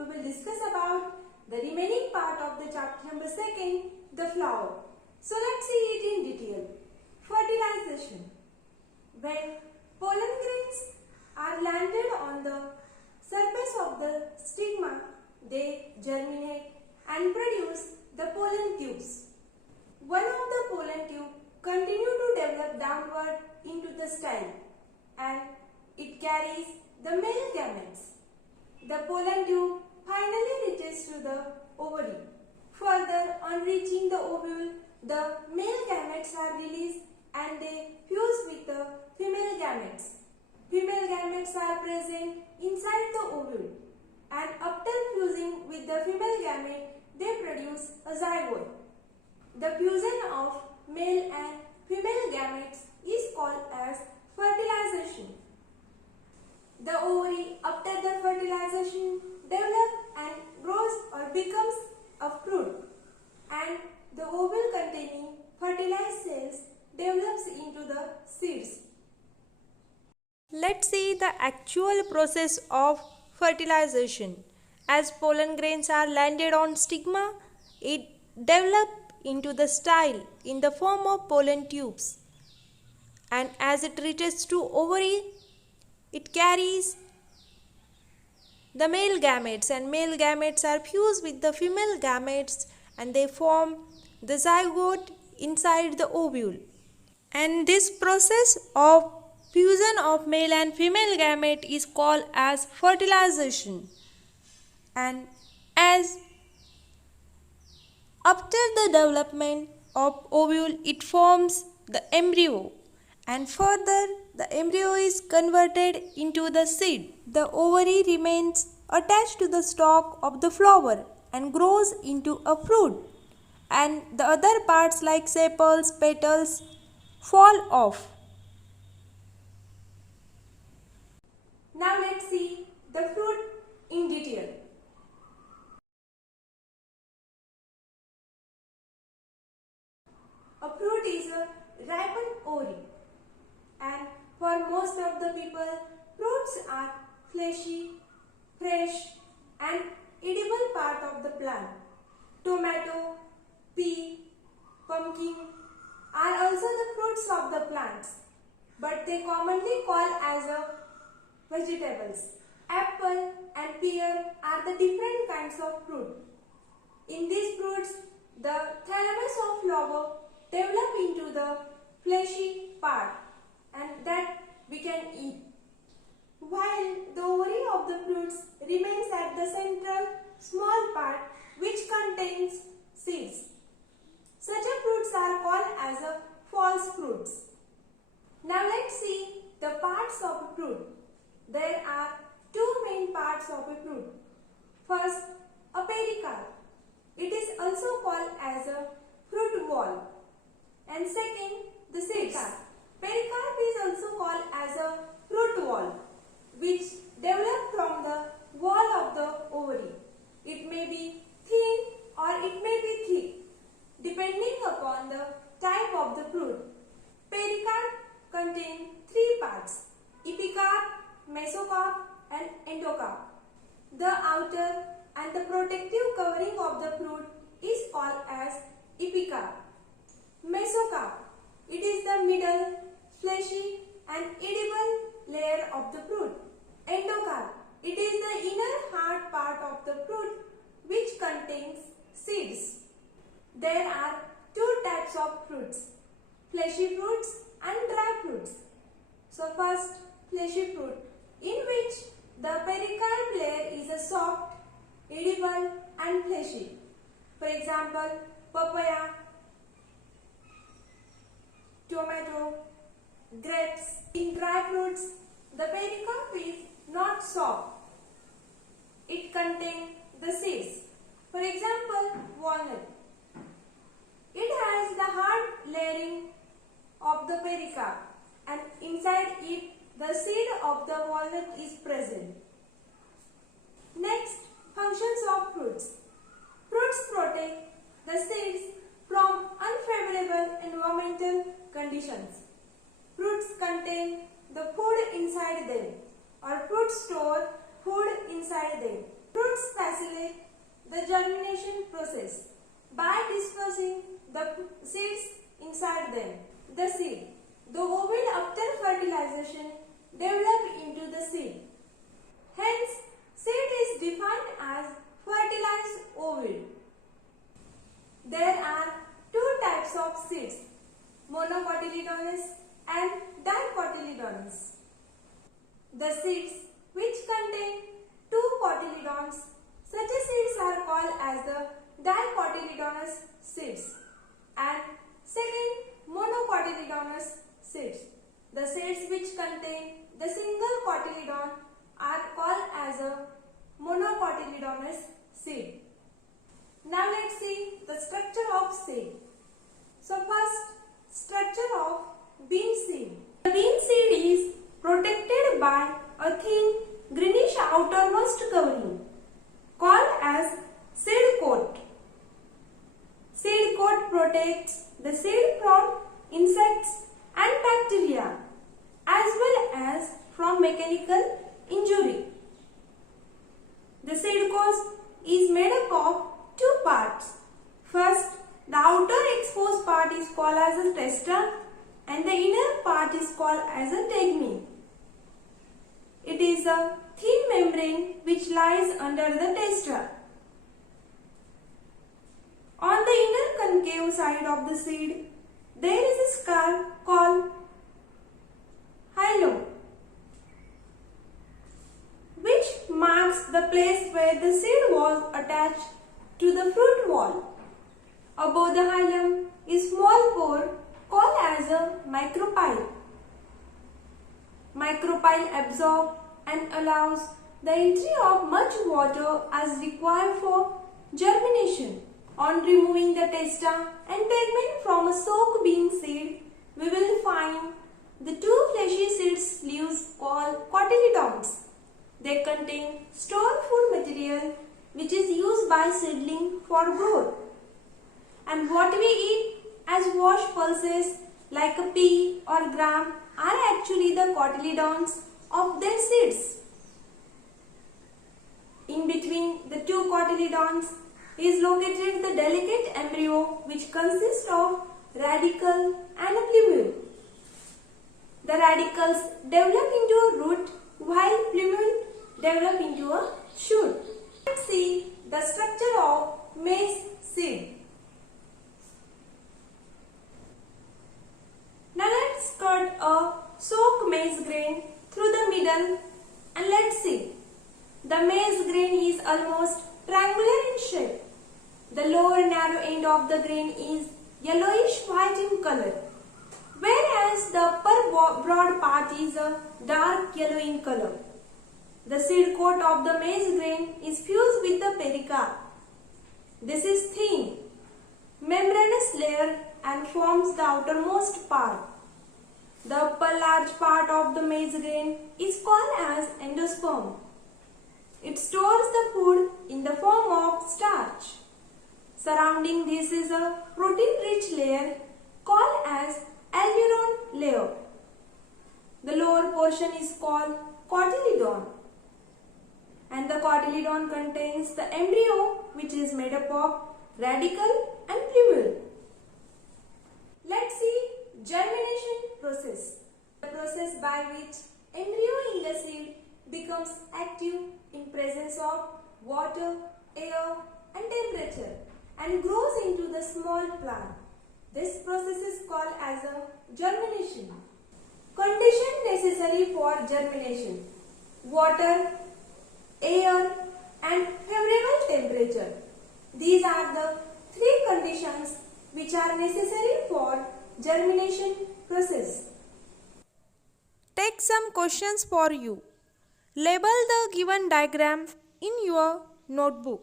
we will discuss about the remaining part of the chapter number 2, the flower. So let's see it in detail. Fertilization. When pollen grains are landed on the surface of the stigma, they germinate and produce the pollen tubes. One of the pollen tubes continue to develop downward into the style and it carries the male gametes. The pollen tube finally reaches to the ovary. Further, on reaching the ovule, the male gametes are released and they fuse with the female gametes. Female gametes are present inside the ovule and after fusing with the female gamete, they produce a zygote. The fusion of male and female gametes is called as fertilization. The ovary after the fertilization develops and grows or becomes a fruit, and the ovule containing fertilized cells develops into the seeds. Let's see the actual process of fertilization. As pollen grains are landed on stigma, it develops into the style in the form of pollen tubes, and as it reaches to ovary, it carries the male gametes, and male gametes are fused with the female gametes and they form the zygote inside the ovule. And this process of fusion of male and female gamete is called as fertilization. And as after the development of ovule, it forms the embryo, and further the embryo is converted into the seed. The ovary remains attached to the stalk of the flower and grows into a fruit, and the other parts like sepals, petals fall off. Now let's see the fruit in detail. A fruit is a ripened ovary, and for most of the people, fruits are fleshy, fresh and edible part of the plant. Tomato, pea, pumpkin are also the fruits of the plants, but they commonly called as vegetables. Apple and pear are the different kinds of fruit. In these fruits, the thalamus of flower develop into the fleshy part, and that we can eat, while the ovary of the fruits remains at the central small part which contains seeds. Such fruits are called as false fruits. Now let's see the parts of a fruit. There are two main parts of a fruit. First, a pericarp. It is also called as a fruit wall. And second, the seeds. Pericarp is also called as a fruit wall, which develop from the wall of the ovary. It may be thin or it may be thick, depending upon the type of the fruit. Pericarp contains three parts: epicarp, mesocarp and endocarp. The outer and the protective covering of the fruit is called as epicarp. Mesocarp. It is the middle, fleshy and edible layer of the fruit. Endocarp. It is the inner hard part of the fruit which contains seeds. There are two types of fruits: fleshy fruits and dry fruits. So first, fleshy fruit, in which the pericarp layer is a soft, edible and fleshy. For example, papaya, tomato, grapes. In dry fruits, the pericarp is not soft. It contains the seeds. For example, walnut. It has the hard layering of the pericarp, and inside it the seed of the walnut is present. Next, functions of fruits. Fruits protect the seeds from unfavorable environmental conditions. Fruits contain the food inside them, or fruits store food inside them. Fruits facilitate the germination process by dispersing the seeds inside them. The seed. The ovule after fertilization develop into the seed. Hence, seed is defined as fertilized ovule. There are two types of seeds, monocotyledonous and dicotyledonous. The seeds which contain two cotyledons, such seeds are called as the dicotyledonous seeds, and second, monocotyledonous seeds. The seeds which contain the single cotyledon are called as a monocotyledonous seed. Now let's see the structure of seed. So first, structure of bean seed. The bean seed is protected by a thin greenish outermost covering called as seed coat. Seed coat protects the seed from insects and bacteria as well as from mechanical injury. The seed coat is made up of two parts. First, the outer exposed part is called as a testa and the inner part is called as a tegmen. It is a thin membrane which lies under the testa. On the inner concave side of the seed, there is a skull called hilum, which marks the place where the seed was attached to the fruit wall. Above the hilum is small pore called as a micropyle. Micropyle absorbs and allows the entry of much water as required for germination. On removing the testa and tegmen from a soaked bean seed, we will find the two fleshy seed leaves called cotyledons. They contain stored food material which is used by seedling for growth. And what we eat as washed pulses like a pea or gram are actually the cotyledons of their seeds. In between the two cotyledons is located the delicate embryo which consists of radicle and a plumule. The radicles develop into a root while plumule develop into a shoot. Let's see the structure of maize seed. Now let's cut a soaked maize grain through the middle and let's see. The maize grain is almost triangular in shape. The lower narrow end of the grain is yellowish white in color, whereas the upper broad part is a dark yellow in color. The seed coat of the maize grain is fused with the pericarp. This is thin, membranous layer and forms the outermost part. The upper large part of the maize grain is called as endosperm. It stores the food in the form of starch. Surrounding this is a protein-rich layer called as albumin layer. The lower portion is called cotyledon, and the cotyledon contains the embryo which is made up of radicle and plumule. Let's see germination process. The process by which embryo in the seed becomes active in presence of water, air and temperature and grows into the small plant. This process is called as a germination. Condition necessary for germination: water, air and favorable temperature. These are the three conditions which are necessary for germination process. Take some questions for you. Label the given diagram in your notebook.